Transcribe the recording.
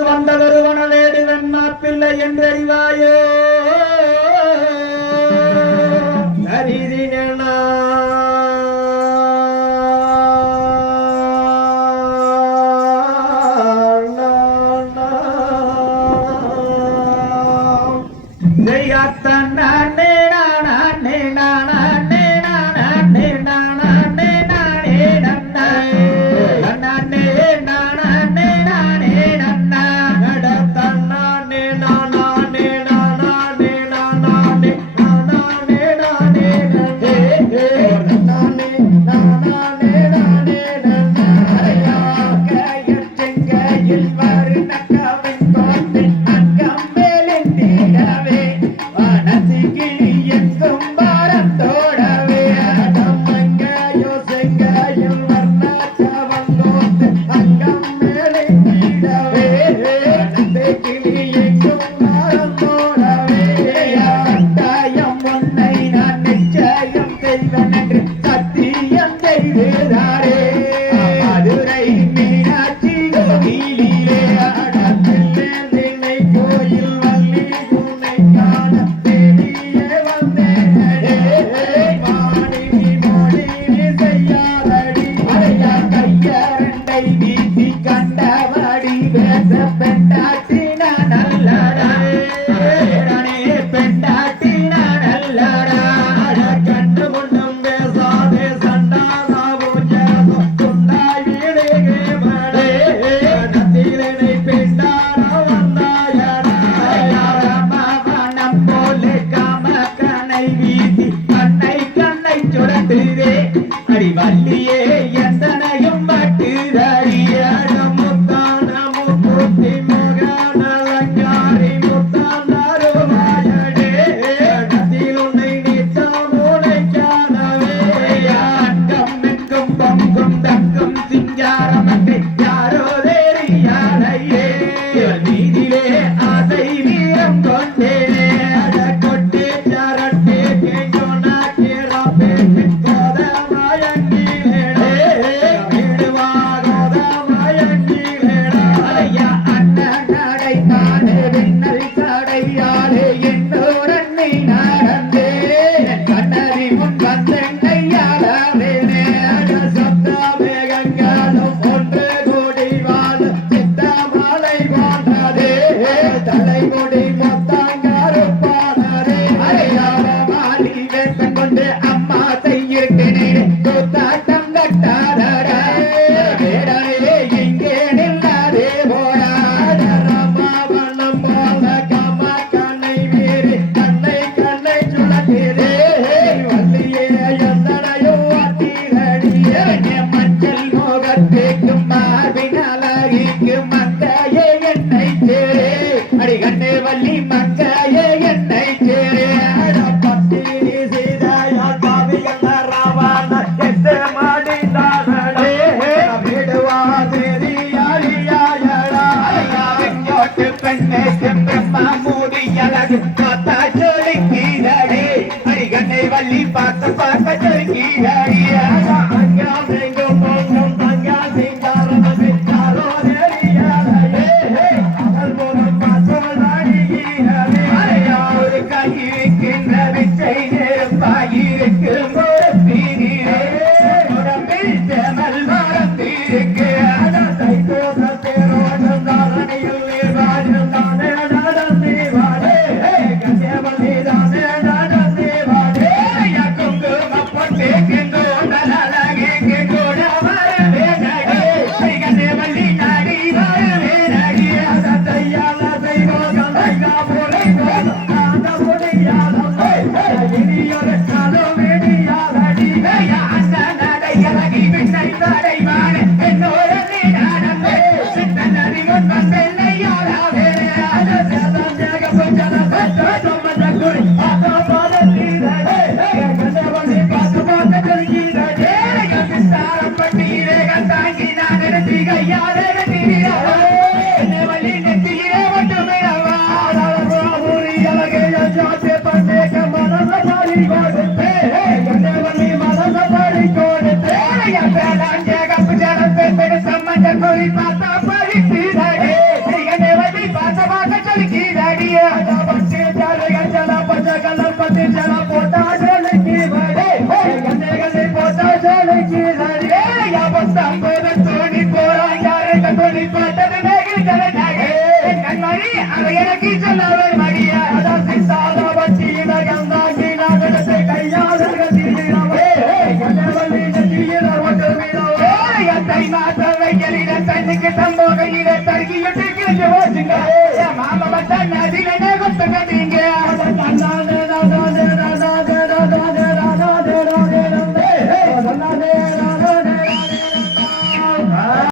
வந்தவருவன வேடுவன் மாப்பிள்ளை என்றறிவாயோ? கரண்டை வீசி கண்டார் கேட்பன் கொண்டு அம்மா செய்யிருக்கு நேரு கூத்தாட்டம் கட்டாதடா வேடாயே இங்கே நில்லாதே போடாத ரமாவளம் போல கம கண்ணை রাজা আছে நதி நகத்தனதி